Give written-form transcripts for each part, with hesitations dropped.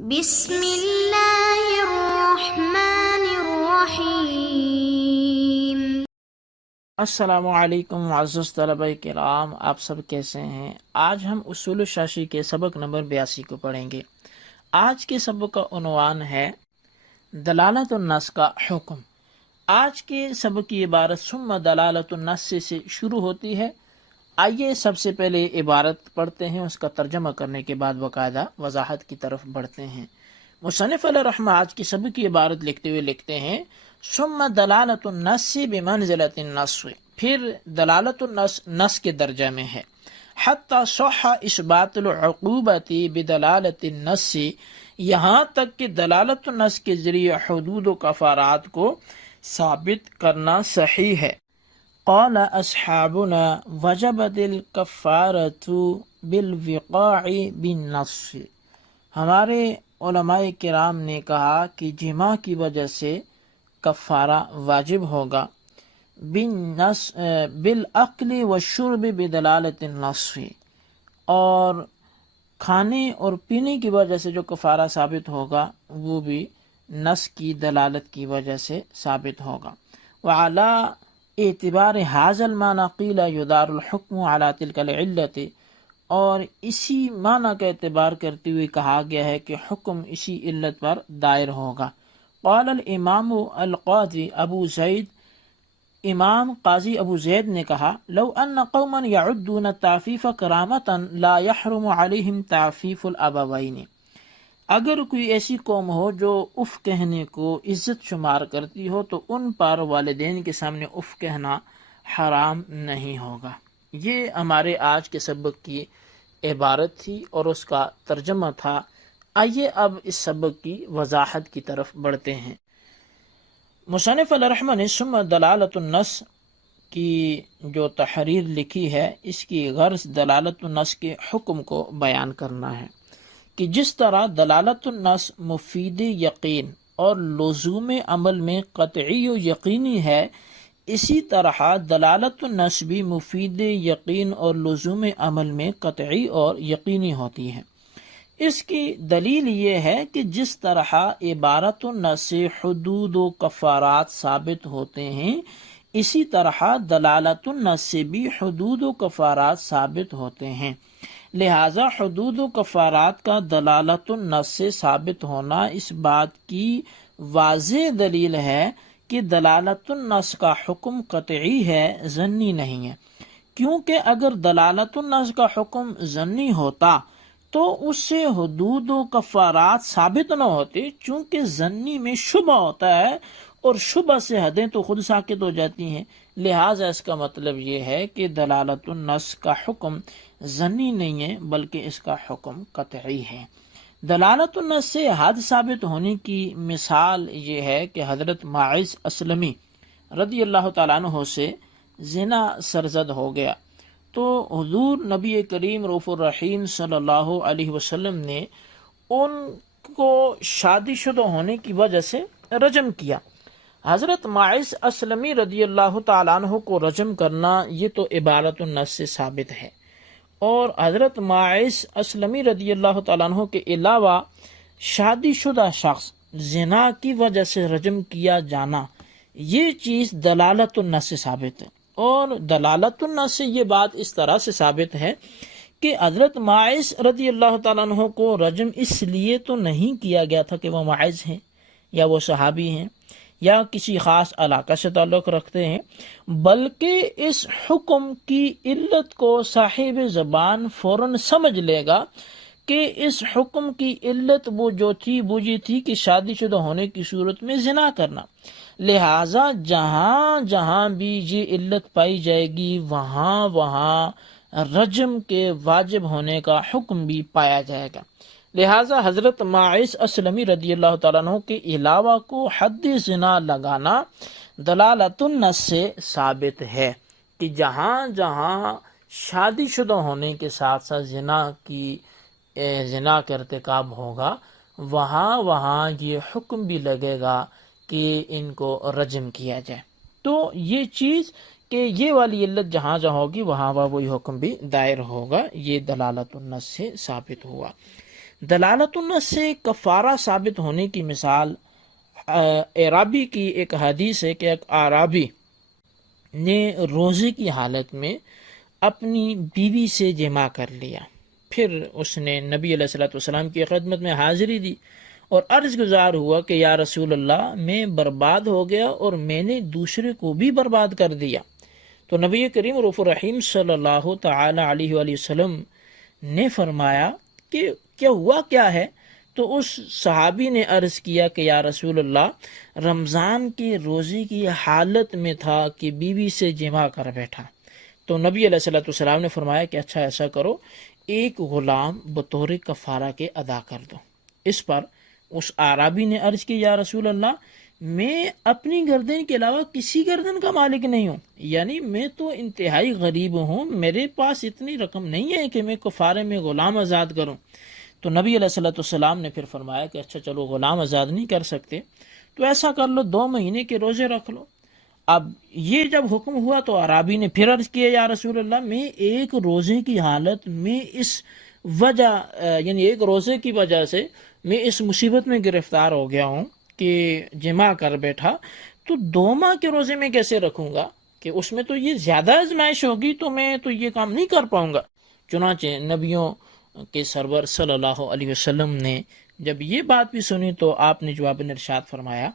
بسم اللہ الرحمن الرحیم۔ السلام علیکم معزز طلبہ کرام، آپ سب کیسے ہیں؟ آج ہم اصول الشاشی کے سبق نمبر 82 کو پڑھیں گے۔ آج کے سبق کا عنوان ہے دلالت النص کا حکم۔ آج کے سبق کی عبارت ثم دلالت النص سے شروع ہوتی ہے۔ آئیے سب سے پہلے عبارت پڑھتے ہیں، اس کا ترجمہ کرنے کے بعد باقاعدہ وضاحت کی طرف بڑھتے ہیں۔ مصنف علیہ رحمہ آج کی سبق کی عبارت لکھتے ہوئے لکھتے ہیں ثم دلالت النص بمنزلۃ النص، پھر دلالت النص نص کے درجہ میں ہے۔ حتی صح اثبات العقوبۃ بدلالت النص، یہاں تک کہ دلالت النص کے ذریعے حدود و کفارات کو ثابت کرنا صحیح ہے۔ قال اصحابنا وجبت الکفارۃ بالوقاع بالنص، ہمارے علماء کرام نے کہا کہ جماع کی وجہ سے کفارہ واجب ہوگا، بالاکل والشرب بدلالت النص، اور کھانے اور پینے کی وجہ سے جو کفارہ ثابت ہوگا وہ بھی نص کی دلالت کی وجہ سے ثابت ہوگا۔ وعلی اعتبار ھذا المعنی قیل یدار الحکم علی تلک العلۃ، اور اسی معنی کا اعتبار کرتے ہوئے کہا گیا ہے کہ حکم اسی علت پر دائر ہوگا۔ قال الامام القاضی ابو زید، امام قاضی ابو زید نے کہا لو ان قوما یعدون التعفیف کرامتا لا یحرم علیہم تعفیف الابوین، اگر کوئی ایسی قوم ہو جو اف کہنے کو عزت شمار کرتی ہو تو ان پر والدین کے سامنے اف کہنا حرام نہیں ہوگا۔ یہ ہمارے آج کے سبق کی عبارت تھی اور اس کا ترجمہ تھا۔ آئیے اب اس سبق کی وضاحت کی طرف بڑھتے ہیں۔ مصنف علیہ رحمہ نے ثم دلالت النص کی جو تحریر لکھی ہے، اس کی غرض دلالت النص کے حکم کو بیان کرنا ہے کہ جس طرح دلالت النص مفید یقین اور لزوم عمل میں قطعی و یقینی ہے، اسی طرح دلالت النص بھی مفید یقین اور لزوم عمل میں قطعی اور یقینی ہوتی ہے۔ اس کی دلیل یہ ہے کہ جس طرح عبارت النص سے حدود و کفارات ثابت ہوتے ہیں، اسی طرح دلالت النص سے بھی حدود و کفارات ثابت ہوتے ہیں۔ لہذا حدود و کفارات کا دلالت النص سے ثابت ہونا اس بات کی واضح دلیل ہے کہ دلالت النص کا حکم قطعی ہے، ظنی نہیں ہے، کیونکہ اگر دلالت النص کا حکم ظنی ہوتا تو اس سے حدود و کفارات ثابت نہ ہوتے، چونکہ ظنی میں شبہ ہوتا ہے اور شبہ سے حدیں تو خود ساکت ہو جاتی ہیں۔ لہٰذا اس کا مطلب یہ ہے کہ دلالت النص کا حکم ظنی نہیں ہے بلکہ اس کا حکم قطعی ہے۔ دلالت النص سے حد ثابت ہونے کی مثال یہ ہے کہ حضرت ماعز اسلمی رضی اللہ تعالیٰ عنہ سے زنا سرزد ہو گیا تو حضور نبی کریم رؤوف الرحیم صلی اللہ علیہ وسلم نے ان کو شادی شدہ ہونے کی وجہ سے رجم کیا۔ حضرت ماعز اسلمی رضی اللہ تعالیٰ عنہ کو رجم کرنا یہ تو عبارت النص سے ثابت ہے، اور حضرت ماعز اسلمی رضی اللہ تعالیٰ عنہ کے علاوہ شادی شدہ شخص زنا کی وجہ سے رجم کیا جانا، یہ چیز دلالت النص سے ثابت ہے۔ اور دلالت النص سے یہ بات اس طرح سے ثابت ہے کہ حضرت ماعز رضی اللہ تعالیٰ عنہ کو رجم اس لیے تو نہیں کیا گیا تھا کہ وہ ماعز ہیں یا وہ صحابی ہیں یا کسی خاص علاقہ سے تعلق رکھتے ہیں، بلکہ اس حکم کی علت کو صاحب زبان فوراً سمجھ لے گا کہ اس حکم کی علت وہ جو تھی وہ یہ تھی کہ شادی شدہ ہونے کی صورت میں زنا کرنا۔ لہٰذا جہاں جہاں بھی یہ علت پائی جائے گی وہاں وہاں رجم کے واجب ہونے کا حکم بھی پایا جائے گا۔ لہٰذا حضرت ماعز اسلمی رضی اللہ تعالیٰ عنہ کے علاوہ کو حد زنا لگانا دلالت النص سے ثابت ہے کہ جہاں جہاں شادی شدہ ہونے کے ساتھ ساتھ زنا کا ارتکاب ہوگا وہاں وہاں یہ حکم بھی لگے گا کہ ان کو رجم کیا جائے۔ تو یہ چیز کہ یہ والی علت جہاں جہاں ہوگی وہاں وہی حکم بھی دائر ہوگا، یہ دلالت النص سے ثابت ہوا۔ دلالت النص سے کفارہ ثابت ہونے کی مثال اعرابی کی ایک حدیث ہے کہ ایک اعرابی نے روزے کی حالت میں اپنی بیوی سے جمع کر لیا، پھر اس نے نبی علیہ الصلوۃ والسلام کی خدمت میں حاضری دی اور عرض گزار ہوا کہ یا رسول اللہ، میں برباد ہو گیا اور میں نے دوسرے کو بھی برباد کر دیا۔ تو نبی کریم رؤوف الرحیم صلی اللہ تعالی علیہ وآلہ وسلم نے فرمایا کہ کیا ہوا کیا ہے؟ تو اس صحابی نے عرض کیا کہ یا رسول اللہ، رمضان کے روزے کی حالت میں تھا کہ بیوی سے جمع کر بیٹھا۔ تو نبی علیہ الصلوۃ والسلام نے فرمایا کہ اچھا ایسا کرو، ایک غلام بطور کفارہ کے ادا کر دو۔ اس پر اس اعرابی نے عرض کی یا رسول اللہ، میں اپنی گردن کے علاوہ کسی گردن کا مالک نہیں ہوں، یعنی میں تو انتہائی غریب ہوں، میرے پاس اتنی رقم نہیں ہے کہ میں کفارے میں غلام آزاد کروں۔ تو نبی علیہ الصلوۃ والسلام نے پھر فرمایا کہ اچھا چلو، غلام آزاد نہیں کر سکتے تو ایسا کر لو، 2 مہینے کے روزے رکھ لو۔ اب یہ جب حکم ہوا تو عرابی نے پھر عرض کیا یا رسول اللہ، میں ایک روزے کی حالت میں اس وجہ یعنی ایک روزے کی وجہ سے میں اس مصیبت میں گرفتار ہو گیا ہوں کہ جمع کر بیٹھا، تو 2 ماہ کے روزے میں کیسے رکھوں گا کہ اس میں تو یہ زیادہ آزمائش ہوگی، تو میں تو یہ کام نہیں کر پاؤں گا۔ چنانچہ نبیوں کے سرور صلی اللہ علیہ وسلم نے جب یہ بات بھی سنی تو آپ نے جواب میں ارشاد فرمایا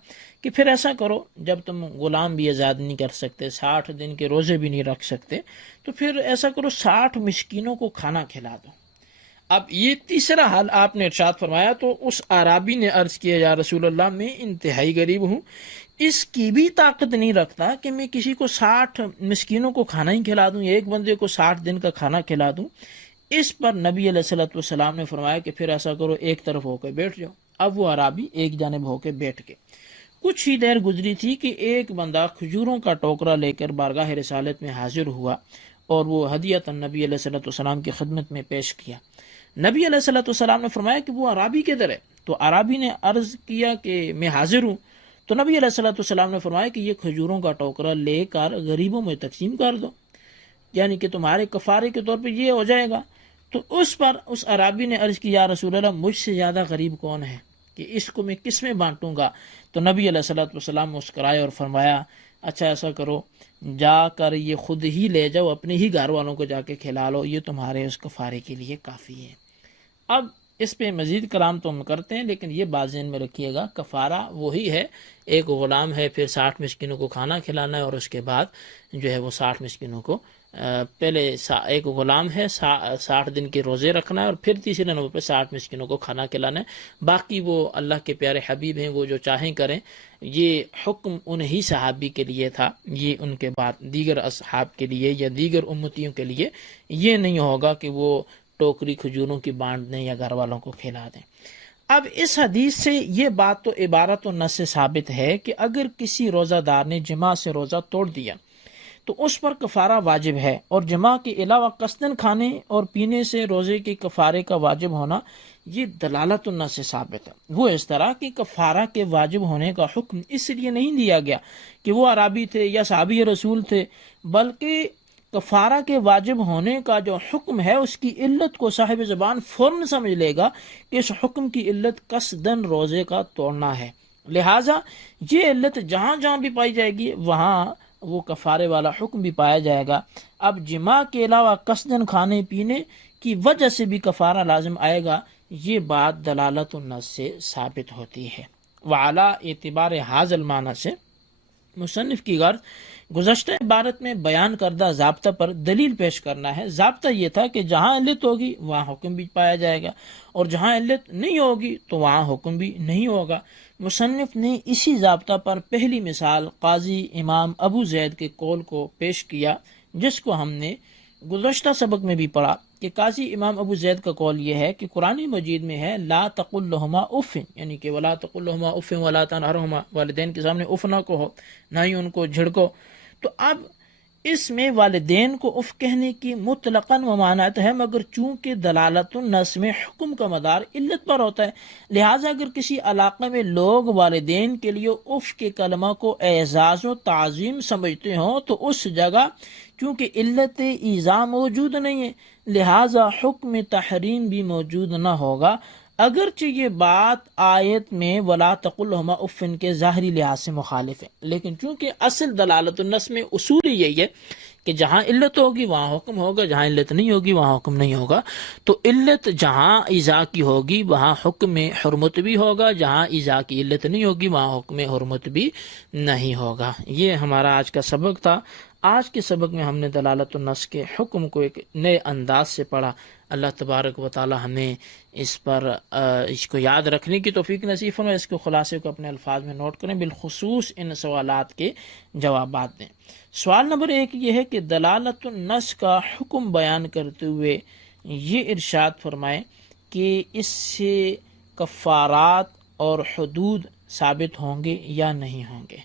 کہ پھر ایسا کرو، جب تم غلام بھی آزاد نہیں کر سکتے، 60 دن کے روزے بھی نہیں رکھ سکتے، تو پھر ایسا کرو 60 مسکینوں کو کھانا کھلا دو۔ اب یہ تیسرا حال آپ نے ارشاد فرمایا تو اس اعرابی نے عرض کیا یا رسول اللہ، میں انتہائی غریب ہوں، اس کی بھی طاقت نہیں رکھتا کہ میں کسی کو 60 مسکینوں کو کھانا ہی کھلا دوں، ایک بندے کو 60 دن کا کھانا کھلا دوں۔ اس پر نبی علیہ الصلوۃ والسلام نے فرمایا کہ پھر ایسا کرو، ایک طرف ہو کے بیٹھ جاؤ۔ اب وہ اعرابی ایک جانب ہو کے بیٹھ گئے۔ کچھ ہی دیر گزری تھی کہ ایک بندہ کھجوروں کا ٹوکرا لے کر بارگاہ رسالت میں حاضر ہوا اور وہ ہدیۃ نبی علیہ الصلوۃ والسلام کی خدمت میں پیش کیا۔ نبی علیہ الصلوۃ والسلام نے فرمایا کہ وہ اعرابی کدھر ہے؟ تو اعرابی نے عرض کیا کہ میں حاضر ہوں۔ تو نبی علیہ الصلوۃ والسلام نے فرمایا کہ یہ کھجوروں کا ٹوکرا لے کر غریبوں میں تقسیم کر دو، یعنی کہ تمہارے کفارے کے طور پہ یہ ہو جائے گا۔ تو اس پر اس اعرابی نے عرض کی یا رسول اللہ، مجھ سے زیادہ غریب کون ہے کہ اس کو میں کس میں بانٹوں گا؟ تو نبی علیہ الصلوۃ والسلام مسکرائے اور فرمایا اچھا ایسا کرو، جا کر یہ خود ہی لے جاؤ، اپنے ہی گھر والوں کو جا کے کھلا لو، یہ تمہارے اس کفارے کے لیے کافی ہے۔ اب اس پہ مزید کلام تو ہم کرتے ہیں، لیکن یہ بات ذہن میں رکھیے گا، کفارہ وہی ہے، ایک غلام ہے، پھر 60 مسکینوں کو کھانا کھلانا ہے، اور اس کے بعد جو ہے وہ 60 مسکینوں کو پہلے ایک غلام ہے، 60 دن کے روزے رکھنا ہے، اور پھر تیسرے نمبر پہ 60 مسکینوں کو کھانا کھلانا ہے۔ باقی وہ اللہ کے پیارے حبیب ہیں، وہ جو چاہیں کریں۔ یہ حکم انہی صحابی کے لیے تھا، یہ ان کے بعد دیگر اصحاب کے لیے یا دیگر امتیوں کے لیے یہ نہیں ہوگا کہ وہ ٹوکری کھجوروں کی بانٹ دیں یا گھر والوں کو کھلا دیں۔ اب اس حدیث سے یہ بات تو عبارت و نص سے ثابت ہے کہ اگر کسی روزہ دار نے جماع سے روزہ توڑ دیا تو اس پر کفارہ واجب ہے، اور جماع کے علاوہ قصدن کھانے اور پینے سے روزے کے کفارے کا واجب ہونا یہ دلالت النص سے ثابت ہے۔ وہ اس طرح کہ کفارہ کے واجب ہونے کا حکم اس لیے نہیں دیا گیا کہ وہ عربی تھے یا صحابی رسول تھے، بلکہ کفارہ کے واجب ہونے کا جو حکم ہے اس کی علت کو صاحب زبان فوراً سمجھ لے گا کہ اس حکم کی علت قصدن روزے کا توڑنا ہے، لہٰذا یہ علت جہاں جہاں بھی پائی جائے گی وہاں وہ کفارے والا حکم بھی پایا جائے گا۔ اب جماع کے علاوہ قصدن کھانے پینے کی وجہ سے بھی کفارہ لازم آئے گا، یہ بات دلالت النص سے ثابت ہوتی ہے۔ وعلی اعتبار حاضر المعنی سے مصنف کی غرض گزشتہ عبارت میں بیان کردہ ضابطہ پر دلیل پیش کرنا ہے۔ ضابطہ یہ تھا کہ جہاں علت ہوگی وہاں حکم بھی پایا جائے گا، اور جہاں علت نہیں ہوگی تو وہاں حکم بھی نہیں ہوگا۔ مصنف نے اسی ضابطہ پر پہلی مثال قاضی امام ابو زید کے قول کو پیش کیا، جس کو ہم نے گزشتہ سبق میں بھی پڑھا کہ قاضی امام ابو زید کا قول یہ ہے کہ قرآن مجید میں ہے لا تقل لہما اف، یعنی کہ ولا تقل لہما اف ولا تنہرہما، والدین کے سامنے اف نہ کہو، نہ ہی ان کو جھڑکو۔ تو اب اس میں والدین کو اف کہنے کی مطلقاً ممانعت ہے، مگر چونکہ دلالت النص میں حکم کا مدار علت پر ہوتا ہے، لہٰذا اگر کسی علاقے میں لوگ والدین کے لیے اف کے کلمہ کو اعزاز و تعظیم سمجھتے ہوں تو اس جگہ چونکہ علت ایذا موجود نہیں ہے، لہٰذا حکم تحریم بھی موجود نہ ہوگا۔ اگرچہ یہ بات آیت میں ولا تقل لہما اف کے ظاہری لحاظ سے مخالف ہے، لیکن چونکہ اصل دلالت النص میں اصول یہی ہے کہ جہاں علت ہوگی وہاں حکم ہوگا، جہاں علت نہیں ہوگی وہاں حکم نہیں ہوگا. تو علت جہاں ایذا کی ہوگی وہاں حکم حرمت بھی ہوگا، جہاں ایذا کی علت نہیں ہوگی وہاں حکم حرمت بھی نہیں ہوگا. یہ ہمارا آج کا سبق تھا. آج کے سبق میں ہم نے دلالت النص کے حکم کو ایک نئے انداز سے پڑھا. اللہ تبارک و تعالی ہمیں اس کو یاد رکھنے کی توفیق نصیب فرمائے. اس کے خلاصے کو اپنے الفاظ میں نوٹ کریں، بالخصوص ان سوالات کے جوابات دیں. سوال نمبر 1 یہ ہے کہ دلالت النص کا حکم بیان کرتے ہوئے یہ ارشاد فرمائیں کہ اس سے کفارات اور حدود ثابت ہوں گے یا نہیں ہوں گے.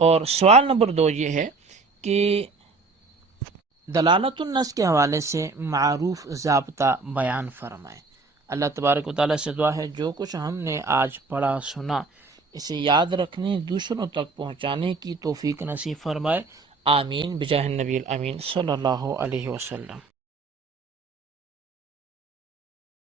اور سوال نمبر 2 یہ ہے کہ دلالت النص کے حوالے سے معروف ضابطہ بیان فرمائیں. اللہ تبارک و تعالیٰ سے دعا ہے جو کچھ ہم نے آج پڑھا سنا اسے یاد رکھنے دوسروں تک پہنچانے کی توفیق نصیب فرمائے. آمین بجاہ النبی الامین صلی اللہ علیہ وسلم.